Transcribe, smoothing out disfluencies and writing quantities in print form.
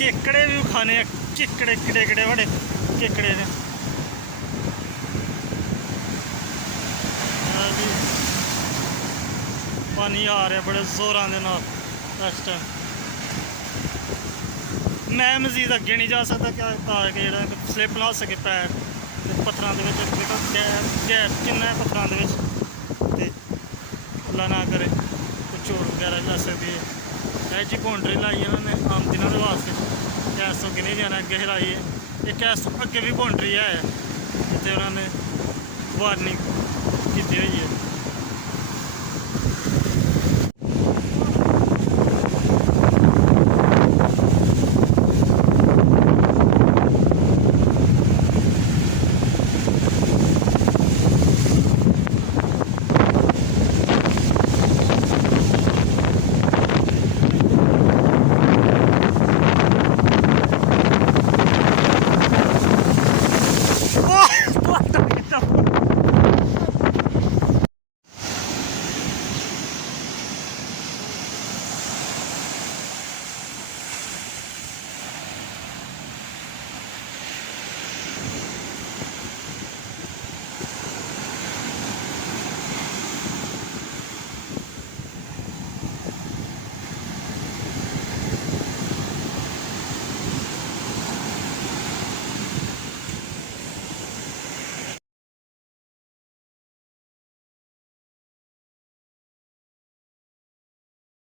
केकड़े भी खाने केकड़े किड़े किड़े बड़े केकड़े ने पानी आ रहा बड़े जोरां दे नाल इस टाइम। मैं मजीद अगे नहीं जा सकता क्या ताकि जेह्ड़ा स्लिप ना हो सके पैर पत्थरां दे विच गैप किन्ना है पत्थरां दे विच ते अल्लाह ना करे कोई चोट वगैरह जा सकदी है। ਇਹ जी बाउंड्री लाई ਇਹਨਾਂ ਨੇ आम दिनों के वास्ते गैस तो अगे नहीं जाना अगे लाई है एक गैस तो अगे भी बाउंड्री है जिथे उन्होंने वार्निंग की हुई है।